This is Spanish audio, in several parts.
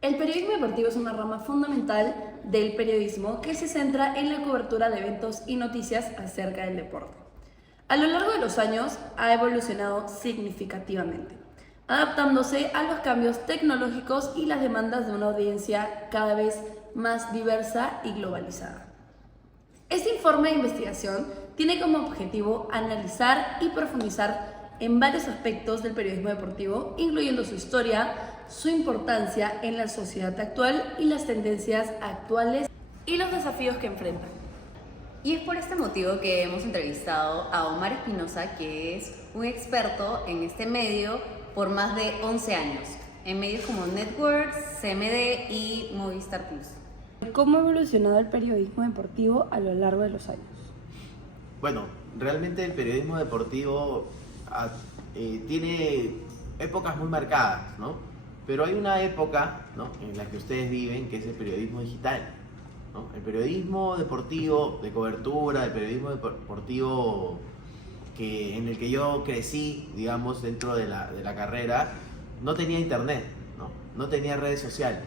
El periodismo deportivo es una rama fundamental del periodismo que se centra en la cobertura de eventos y noticias acerca del deporte. A lo largo de los años ha evolucionado significativamente, adaptándose a los cambios tecnológicos y las demandas de una audiencia cada vez más diversa y globalizada. Este informe de investigación tiene como objetivo analizar y profundizar en varios aspectos del periodismo deportivo, incluyendo su historia, su importancia en la sociedad actual y las tendencias actuales y los desafíos que enfrentan. Y es por este motivo que hemos entrevistado a Omar Espinosa, que es un experto en este medio por más de 11 años, en medios como Networks, CMD y Movistar Plus. ¿Cómo ha evolucionado el periodismo deportivo a lo largo de los años? Bueno, realmente el periodismo deportivo tiene épocas muy marcadas, ¿no? Pero hay una época, ¿no?, en la que ustedes viven, que es el periodismo digital, ¿no? El periodismo deportivo de cobertura, el periodismo deportivo en el que yo crecí, digamos, dentro de la carrera, no tenía internet, ¿no? No tenía redes sociales.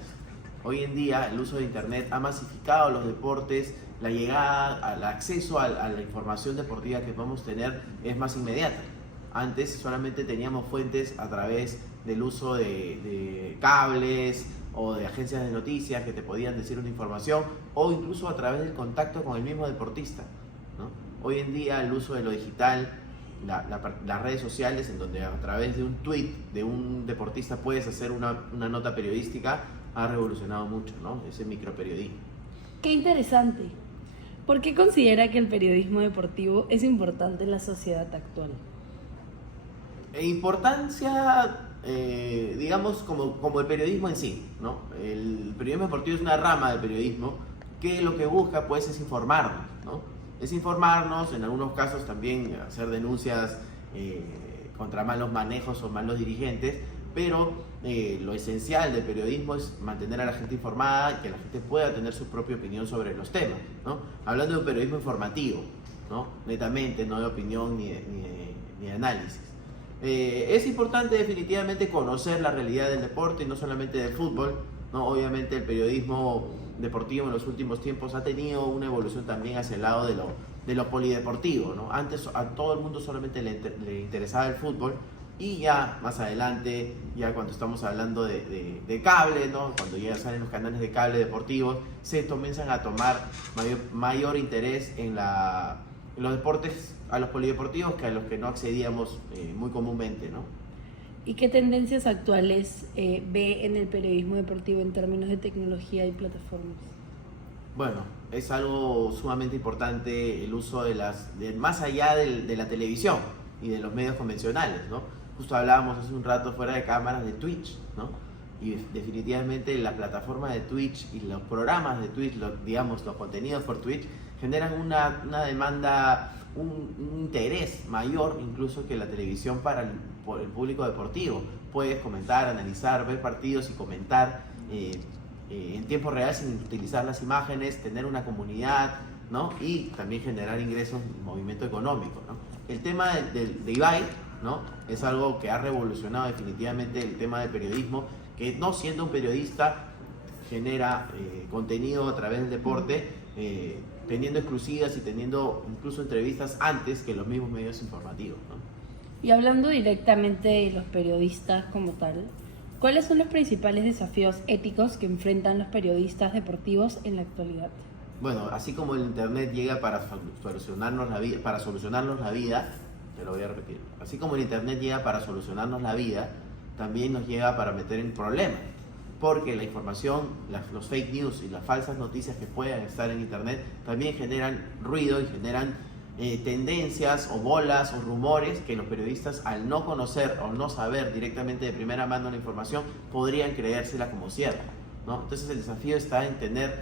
Hoy en día el uso de internet ha masificado los deportes, la llegada, al acceso a la información deportiva que podemos tener es más inmediata. Antes solamente teníamos fuentes a través del uso de cables o de agencias de noticias que te podían decir una información, o incluso a través del contacto con el mismo deportista, ¿no? Hoy en día el uso de lo digital, las redes sociales, en donde a través de un tweet de un deportista puedes hacer una nota periodística, ha revolucionado mucho, ¿no?, ese microperiodismo. Qué interesante. ¿Por qué considera que el periodismo deportivo es importante en la sociedad actual? Importancia, digamos, como el periodismo en sí, ¿no? El periodismo deportivo es una rama del periodismo que lo que busca, pues, es informarnos, ¿no? Es informarnos, en algunos casos también hacer denuncias contra malos manejos o malos dirigentes, pero lo esencial del periodismo es mantener a la gente informada y que la gente pueda tener su propia opinión sobre los temas, ¿no? Hablando de un periodismo informativo, ¿no?, netamente, no de opinión ni de análisis. Es importante definitivamente conocer la realidad del deporte y no solamente del fútbol, ¿no? Obviamente el periodismo deportivo en los últimos tiempos ha tenido una evolución también hacia el lado de lo polideportivo, ¿no? Antes a todo el mundo solamente le interesaba el fútbol, y ya más adelante, ya cuando estamos hablando de cable, ¿no?, cuando ya salen los canales de cable deportivos, se comienzan a tomar mayor interés en los deportes, a los polideportivos, que a los que no accedíamos muy comúnmente, ¿no? ¿Y qué tendencias actuales ve en el periodismo deportivo en términos de tecnología y plataformas? Bueno, es algo sumamente importante el uso más allá de la televisión y de los medios convencionales, ¿no? Justo hablábamos hace un rato fuera de cámaras de Twitch, ¿no? Y definitivamente la plataforma de Twitch y los programas de Twitch, digamos, los contenidos por Twitch, generan una demanda, un interés mayor incluso que la televisión para el público deportivo. Puedes comentar, analizar, ver partidos y comentar en tiempo real sin utilizar las imágenes, tener una comunidad, ¿no?, y también generar ingresos y movimiento económico, ¿no? El tema de Ibai, ¿no?, es algo que ha revolucionado definitivamente el tema del periodismo, que no siendo un periodista genera contenido a través del deporte, teniendo exclusivas y teniendo incluso entrevistas antes que los mismos medios informativos, ¿no? Y hablando directamente de los periodistas como tal, ¿cuáles son los principales desafíos éticos que enfrentan los periodistas deportivos en la actualidad? Bueno, así como el internet llega para solucionarnos la vida, te lo voy a repetir. Así como el internet llega para solucionarnos la vida, también nos llega para meter en problemas. Porque la información, los fake news y las falsas noticias que puedan estar en internet también generan ruido y generan tendencias o bolas o rumores que los periodistas, al no conocer o no saber directamente de primera mano la información, podrían creérsela como cierta, ¿no? Entonces el desafío está en tener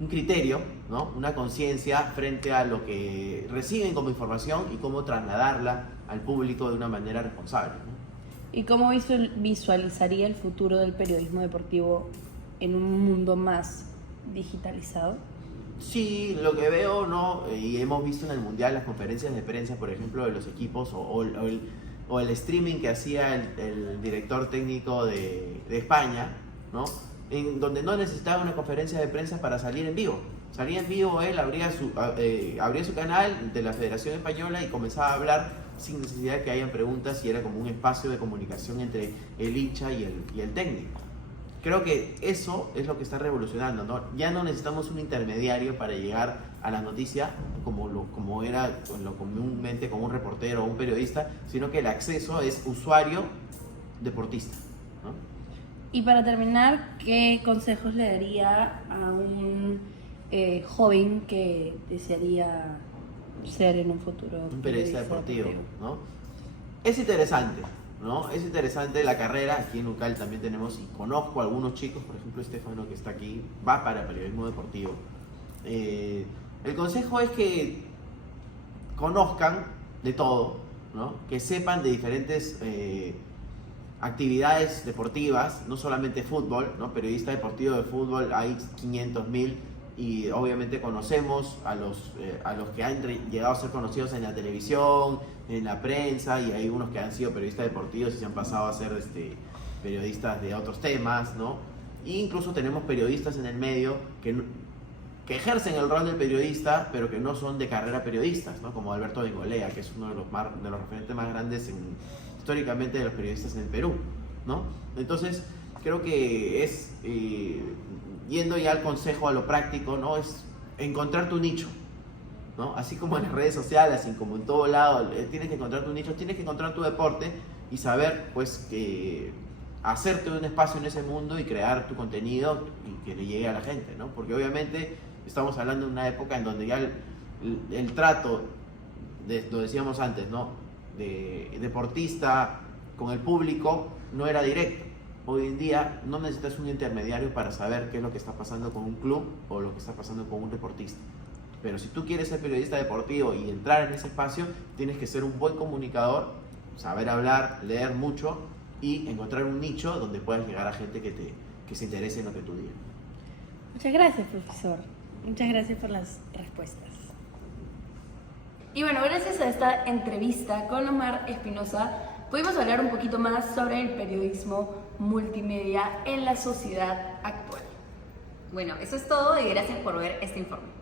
un criterio, ¿no?, una conciencia frente a lo que reciben como información y cómo trasladarla al público de una manera responsable, ¿no? ¿Y cómo visualizaría el futuro del periodismo deportivo en un mundo más digitalizado? Sí, lo que veo, ¿no?, y hemos visto en el Mundial las conferencias de prensa, por ejemplo, de los equipos o o el streaming que hacía el director técnico de España, ¿no? En donde no necesitaba una conferencia de prensa para salir en vivo. Salía en vivo, él abría su canal de la Federación Española y comenzaba a hablar sin necesidad de que hayan preguntas, y era como un espacio de comunicación entre el hincha y el técnico. Creo que eso es lo que está revolucionando, ¿no? Ya no necesitamos un intermediario para llegar a la noticia como era lo comúnmente como un reportero o un periodista, sino que el acceso es usuario-deportista, ¿no? Y para terminar, ¿qué consejos le daría a un joven que desearía ser en un futuro Un periodista deportivo, ¿no? Es interesante, ¿no? Es interesante la carrera. Aquí en UCAL también tenemos, y conozco a algunos chicos, por ejemplo Estefano, que está aquí, va para periodismo deportivo. El consejo es que conozcan de todo, ¿no? Que sepan de diferentes actividades deportivas, no solamente fútbol, ¿no? Periodista deportivo de fútbol hay 500.000, y obviamente conocemos a los que han llegado a ser conocidos en la televisión, en la prensa, y hay unos que han sido periodistas deportivos y se han pasado a ser periodistas de otros temas, ¿no? E incluso tenemos periodistas en el medio que ejercen el rol del periodista, pero que no son de carrera periodistas, ¿no? Como Alberto Bengolea, que es uno de los referentes más grandes históricamente de los periodistas en el Perú, ¿no? Entonces, creo que es, yendo ya al consejo, a lo práctico, ¿no? Es encontrar tu nicho, ¿no? Así como en las redes sociales, así como en todo lado, tienes que encontrar tu nicho, tienes que encontrar tu deporte y saber, pues, hacerte un espacio en ese mundo y crear tu contenido y que le llegue a la gente, ¿no? Porque obviamente estamos hablando de una época en donde ya el trato, lo decíamos antes, ¿no? De deportista con el público no era directo. Hoy en día no necesitas un intermediario para saber qué es lo que está pasando con un club o lo que está pasando con un deportista. Pero si tú quieres ser periodista deportivo y entrar en ese espacio, tienes que ser un buen comunicador, saber hablar, leer mucho y encontrar un nicho donde puedas llegar a gente que se interese en lo que tú digas. Muchas gracias, profesor. Muchas gracias por las respuestas. Y bueno, gracias a esta entrevista con Omar Espinosa, pudimos hablar un poquito más sobre el periodismo multimedia en la sociedad actual. Bueno, eso es todo y gracias por ver este informe.